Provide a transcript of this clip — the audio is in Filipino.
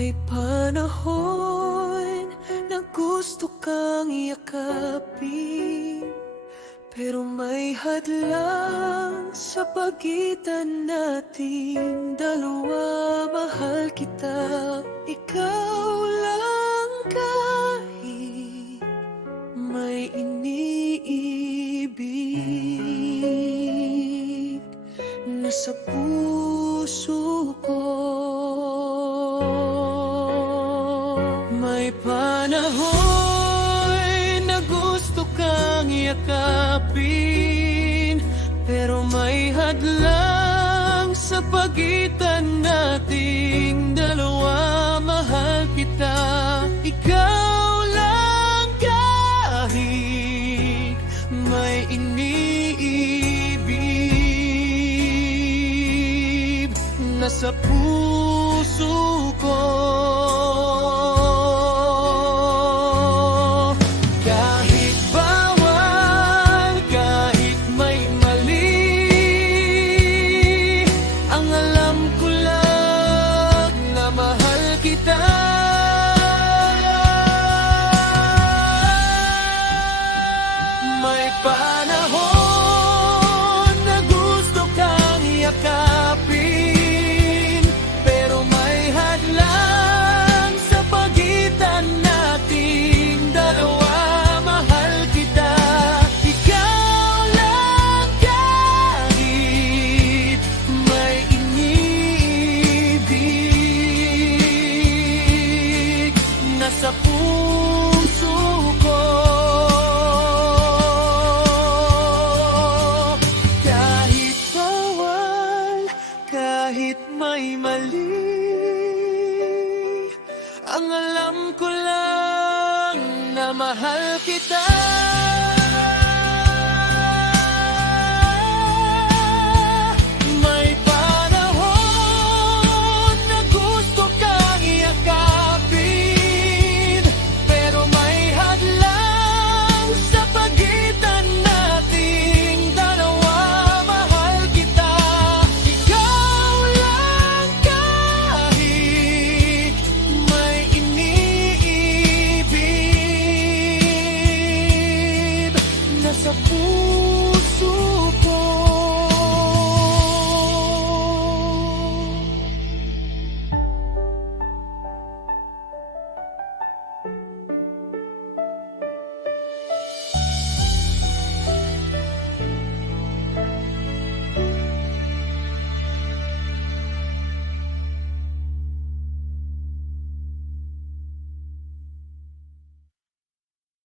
May panahon na gusto kang yakapin, pero may hadlang sa pagitan nating dalawa. Mahal kita, ikaw lang kahit may iniibig na sa puso ko. May panahon na gusto kang yakapin, pero may hadlang sa pagitan nating dalawa. Mahal kita, ikaw lang kahit may iniibig na sa puso ko. May panahon na gusto kang yakapin, pero may hadlang sa pagitan nating dalawa. Mahal kita, ikaw lang kahit may iniibig na sa puso ko. Kahit may mali, ang alam ko lang na mahal kita.